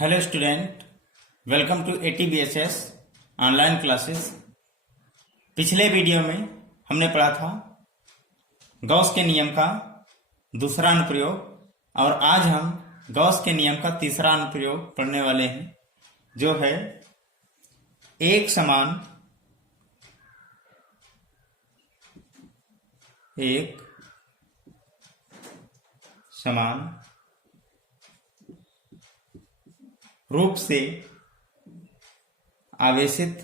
Hello student, welcome to ATBSS online classes. पिछले video में हमने पढ़ा था गॉस के नियम का दूसरा अनुप्रयोग और आज हम गॉस के नियम का तीसरा अनुप्रयोग पढ़ने वाले हैं, जो है एक समान रूप से आवेशित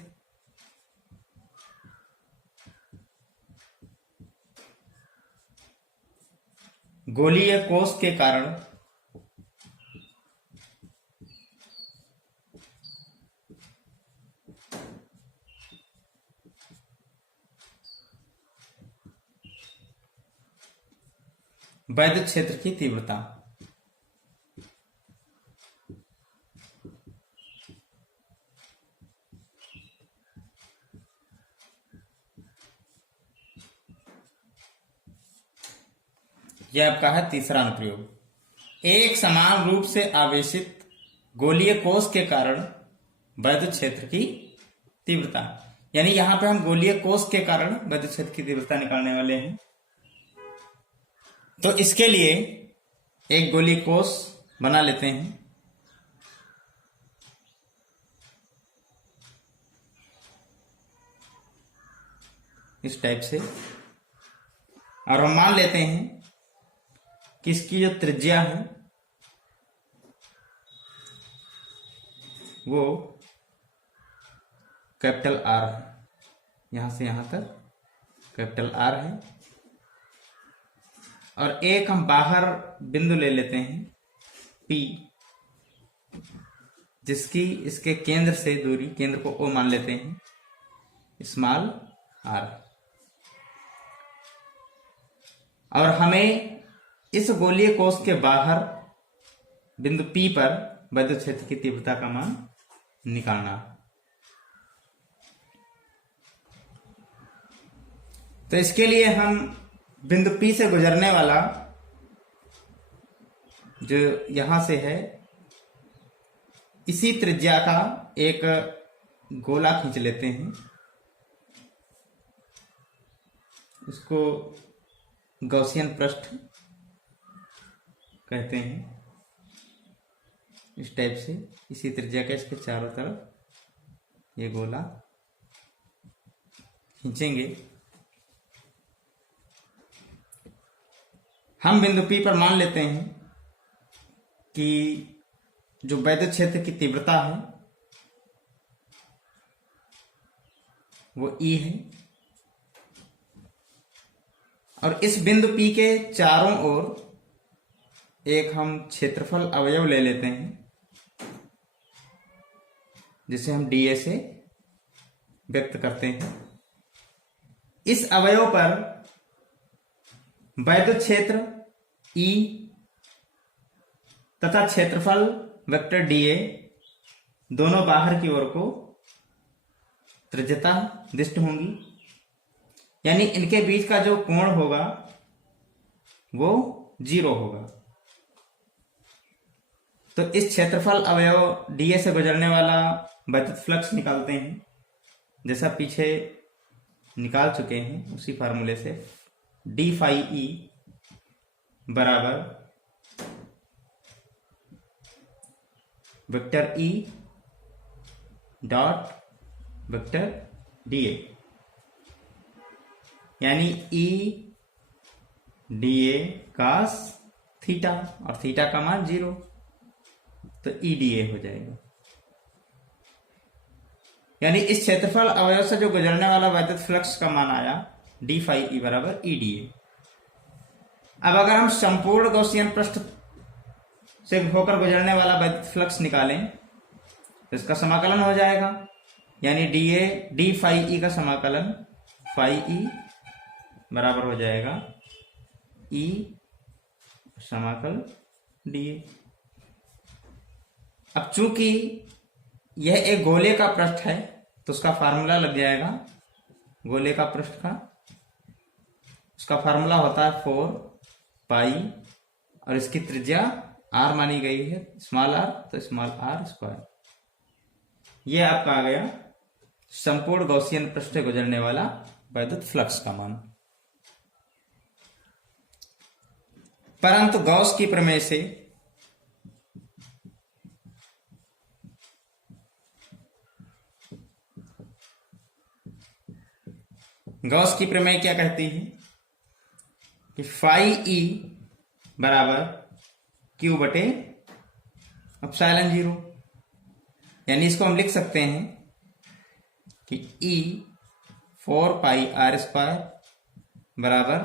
गोलीय कोश के कारण वैद्युत क्षेत्र की तीव्रता। यह आपका है तीसरा अनुप्रयोग। एक समान रूप से आवेशित गोलीय कोश के कारण वैद्युत क्षेत्र की तीव्रता, यानी यहां पे हम गोलीय कोश के कारण वैद्युत क्षेत्र की तीव्रता निकालने वाले हैं। तो इसके लिए एक गोलीय कोश बना लेते हैं। इस टाइप से, और हम मान लेते हैं कि इसकी जो त्रिज्या है वो कैपिटल R है। यहां से यहां तक कैपिटल R है, और एक हम बाहर बिंदु ले लेते हैं P, जिसकी इसके केंद्र से दूरी, केंद्र को O मान लेते हैं, स्मॉल r। और हमें इस गोलीय कोश के बाहर बिंदु P पर वैद्युत क्षेत्र की तीव्रता का मान निकालना। तो इसके लिए हम बिंदु P से गुजरने वाला जो यहां से है, इसी त्रिज्या का एक गोला खींच लेते हैं। उसको गॉसियन पृष्ठ कहते हैं। इस टाइप से इसी त्रिज्या का इसके चारों तरफ ये गोला खींचेंगे। हम बिंदु P पर मान लेते हैं कि जो वैद्युत क्षेत्र की तीव्रता है वो E है, और इस बिंदु P के चारों ओर एक हम क्षेत्रफल अवयव ले लेते हैं, जिसे हम dA से व्यक्त करते हैं। इस अवयव पर वैद्युत क्षेत्र E तथा क्षेत्रफल वेक्टर dA दोनों बाहर की ओर को त्रिज्यता दिष्ट होंगी, यानी इनके बीच का जो कोण होगा वो 0 होगा। तो इस क्षेत्रफल अवयव dA से गुजरने वाला वैद्युत फ्लक्स निकालते हैं, जैसा पीछे निकाल चुके हैं उसी फार्मूले से। d फाई E बराबर vector E dot vector dA, यानी E dA cos थीटा, और थीटा का मान 0, तो E dA हो जाएगा। यानी इस क्षेत्रफल अवयव से जो गुजरने वाला वैद्युत फ्लक्स का मान आया d फाई E बराबर E dA। अब अगर हम संपूर्ण गॉसियन पृष्ठ से होकर गुजरने वाला वैद्युत फ्लक्स निकालें तो इसका समाकलन हो जाएगा, यानी d फाई E का समाकलन फाई E बराबर हो जाएगा E समाकल dA। अब चूंकि यह एक गोले का पृष्ठ है तो उसका फार्मूला लग जाएगा गोले का पृष्ठ का। उसका फार्मूला होता है 4 पाई और इसकी त्रिज्या आर मानी गई है स्मॉल आर, तो स्मॉल आर स्क्वायर। ये आपका आ गया संपूर्ण गॉसियन पृष्ठ से गुजरने वाला वैद्युत फ्लक्स का मान। परंतु गॉस की प्रमेय से गॉस की प्रमेय क्या कहती है कि फाई ई बराबर क्यू बटे एप्सिलॉन 0, यानी इसको हम लिख सकते हैं कि ई 4 पाई आर स्क्वायर बराबर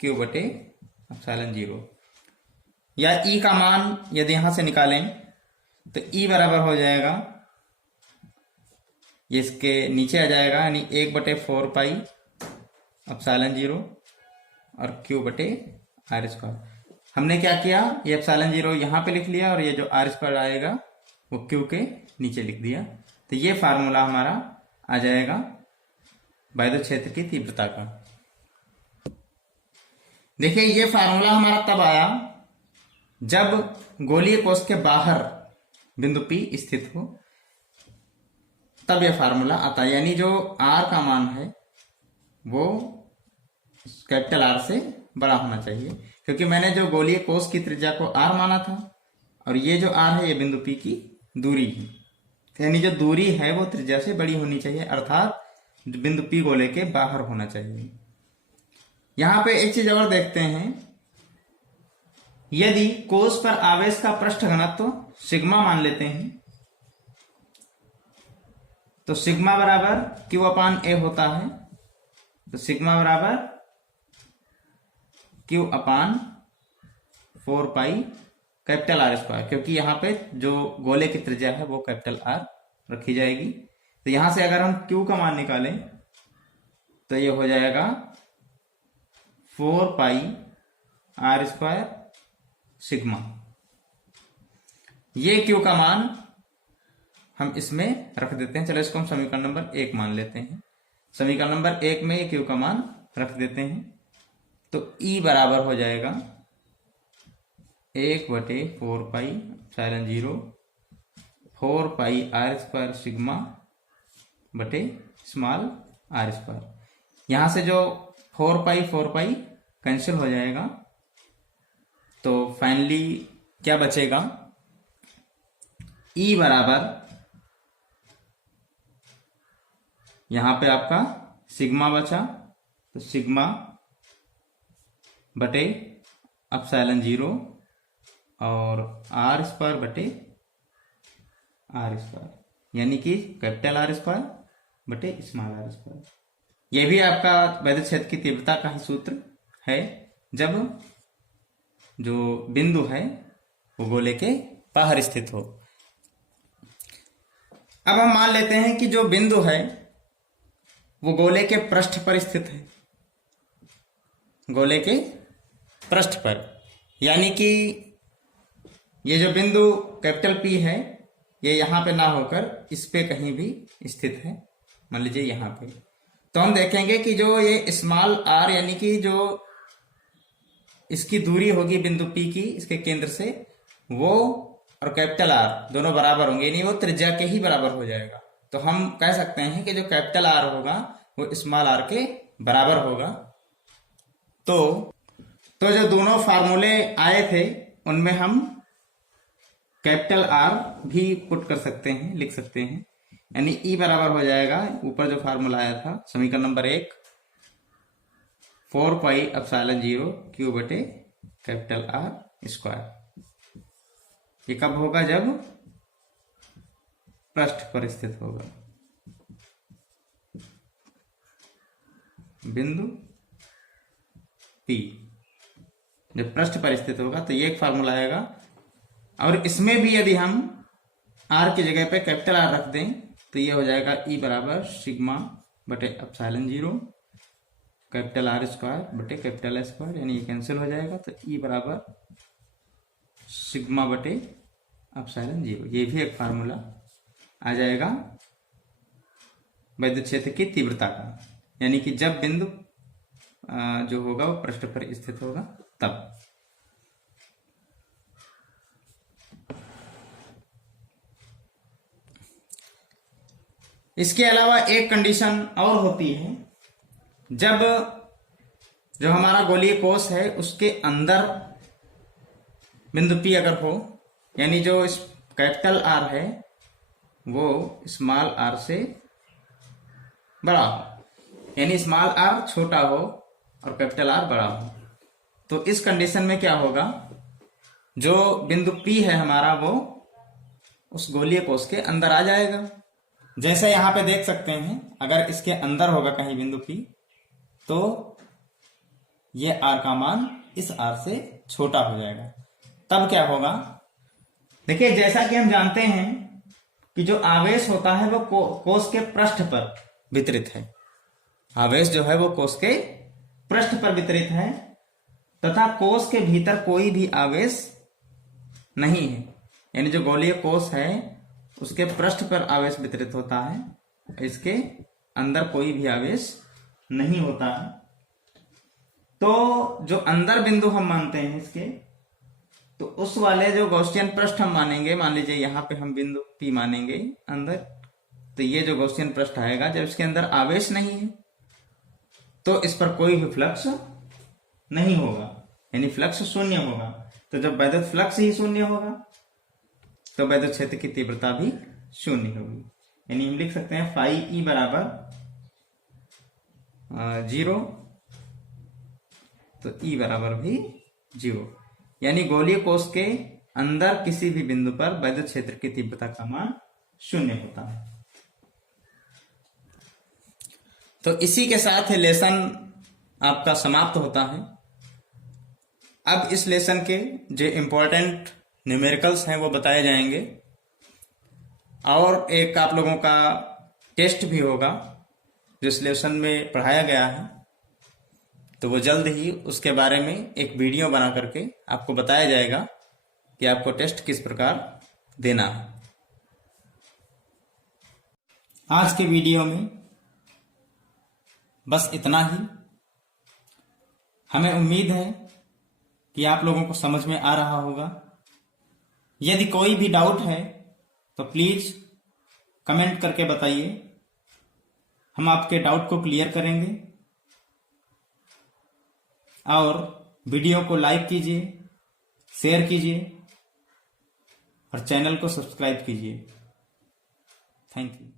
क्यू बटे एप्सिलॉन 0, या ई का मान यदि यहां से निकालें तो ई बराबर हो जाएगा, ये इसके नीचे आ जाएगा, यानी 1/4 पाई एप्सिलॉन 0 और क्यू बटे आर स्क्वायर। हमने क्या किया, ये एप्सिलॉन 0 यहां पे लिख लिया और ये जो आर स्क्वायर आएगा वो क्यू के नीचे लिख दिया। तो ये फार्मूला हमारा आ जाएगा वैद्युत क्षेत्र की तीव्रता का। देखिए ये फार्मूला हमारा तब आया जब गोलीय कोश के बाहर बिंदु P स्थित हो, तब यह फार्मूला आता है, यानी जो R का मान है वो कैपिटल R से बड़ा होना चाहिए, क्योंकि मैंने जो गोलीय कोश की त्रिज्या को R माना था और ये जो R है ये बिंदु P की दूरी है, यानी जो दूरी है वो त्रिज्या से बड़ी होनी चाहिए, अर्थात बिंदु P गोले के बाहर होना चाहिए। यहां पे एक चीज और देखते हैं, यदि कोश पर आवेश का पृष्ठ घनत्व सिग्मा मान लेते हैं तो सिग्मा बराबर क्यू अपान ए होता है, तो सिग्मा बराबर क्यू अपान 4 पाई कैपिटल आर स्क्वायर, क्योंकि यहां पे जो गोले की त्रिज्या है वो कैपिटल आर रखी जाएगी। तो यहां से अगर हम क्यू का मान निकालें तो ये हो जाएगा 4 पाई आर स्क्वायर सिग्मा। ये क्यू का मान हम इसमें रख देते हैं, चलो इसको हम समीकरण नंबर 1 मान लेते हैं। समीकरण नंबर 1 में ये क्यू का मान रख देते हैं, तो E बराबर हो जाएगा 1/4 pi epsilon 0 4 pi r square sigma बटे स्मॉल आर स्क्वायर। यहां से जो 4 पाई कैंसिल हो जाएगा, तो फाइनली क्या बचेगा, E बराबर यहां पे आपका सिग्मा बचा, तो सिग्मा बटे एप्सिलॉन 0 और आर स्क्वायर बटे आर स्क्वायर, यानी कि कैपिटल आर स्क्वायर बटे स्मॉल आर स्क्वायर। यह भी आपका वैद्युत क्षेत्र की तीव्रता का ही सूत्र है, जब जो बिंदु है वो गोले के बाहर स्थित हो। अब हम मान लेते हैं कि जो बिंदु है वो गोले के पृष्ठ पर स्थित है, गोले के पृष्ठ पर, यानी कि ये जो बिंदु कैपिटल P है ये यहां पे ना होकर इस पे कहीं भी स्थित है, मान लीजिए यहां पे। तो हम देखेंगे कि जो ये स्मॉल r यानी कि जो इसकी दूरी होगी बिंदु P की इसके केंद्र से, वो और कैपिटल R दोनों बराबर होंगे, यानी वो त्रिज्या के ही बराबर हो जाएगा। तो हम कह सकते हैं कि जो कैपिटल R होगा वो स्मॉल r के बराबर होगा। तो जो दोनों फार्मूले आए थे उनमें हम कैपिटल R भी पुट कर सकते हैं, लिख सकते हैं, यानी E बराबर हो जाएगा, ऊपर जो फार्मूला आया था समीकरण नंबर 1 4 पाई एप्सिलॉन 0 क्यू बटे कैपिटल R स्क्वायर। ये कब होगा, जब पृष्ठ पर स्थित होगा बिंदु P, जब पृष्ठ पर स्थित होगा तो ये एक फार्मूला आएगा। और इसमें भी यदि हम R की जगह पे कैपिटल R रख दें तो ये हो जाएगा E बराबर सिग्मा बटे एप्सिलॉन 0 कैपिटल R स्क्वायर बटे कैपिटल S स्क्वायर, यानी ये कैंसिल हो जाएगा, तो E बराबर सिग्मा बटे एप्सिलॉन 0। ये भी एक फार्मूला आ जाएगा वैद्युत क्षेत्र की तीव्रता का, यानी कि जब बिंदु जो होगा वो पृष्ठ पर स्थित होगा तब। इसके अलावा एक कंडीशन और होती है, जब जो हमारा गोलीय कोष है उसके अंदर बिंदु P अगर हो, यानी जो इस कैपिटल R है वो स्मॉल r से बड़ा हो, यानी स्मॉल r छोटा हो और कैपिटल R बड़ा हो, तो इस कंडीशन में क्या होगा, जो बिंदु P है हमारा वो उस गोलीय कोष के अंदर आ जाएगा। जैसे यहां पे देख सकते हैं, अगर इसके अंदर होगा कहीं बिंदु P तो ये R का मान इस R से छोटा हो जाएगा। तब क्या होगा, देखिए जैसा कि हम जानते हैं कि जो आवेश होता है वो कोष के पृष्ठ पर वितरित है। आवेश जो है वो कोष के पृष्ठ पर वितरित है तथा कोष के भीतर कोई भी आवेश नहीं है, यानी जो गोलीय कोष है उसके पृष्ठ पर आवेश वितरित होता है, इसके अंदर कोई भी आवेश नहीं होता है। तो जो अंदर बिंदु हम मानते हैं इसके, तो उस वाले जो गॉसियन पृष्ठ हम मानेंगे, मान लीजिए यहाँ पे हम बिंदु P मानेंगे अंदर, तो ये जो गॉसियन पृष्ठ आएगा, जब इसके अंदर आवेश नहीं है तो इस पर कोई भी फ्लक्स नहीं होगा, यानी फ्लक्स शून्य होगा। तो जब वैद्युत फ्लक्स ही शून्य होगा तो वैद्युत क्षेत्र की तीव्रता भी शून्य होगी, यानी हम लिख सकते हैं फाई E बराबर 0, तो E बराबर भी 0, यानी गोलीय कोष के अंदर किसी भी बिंदु पर वैद्युत क्षेत्र की तीव्रता का मान शून्य होता है। तो इसी के साथ लेसन आपका समाप्त होता है। अब इस लेसन के जो इम्पोर्टेंट न्यूमेरिकल्स हैं वो बताए जाएंगे और एक आप लोगों का टेस्ट भी होगा जो इस लेसन में पढ़ाया गया है, तो वो जल्द ही उसके बारे में एक वीडियो बना करके आपको बताया जाएगा कि आपको टेस्ट किस प्रकार देना है। आज के वीडियो में बस इतना ही। हमें उम्मीद है कि आप लोगों को समझ में आ रहा होगा। यदि कोई भी डाउट है तो प्लीज कमेंट करके बताइए, हम आपके डाउट को क्लियर करेंगे। और वीडियो को लाइक कीजिए, शेयर कीजिए और चैनल को सब्सक्राइब कीजिए। Thank you.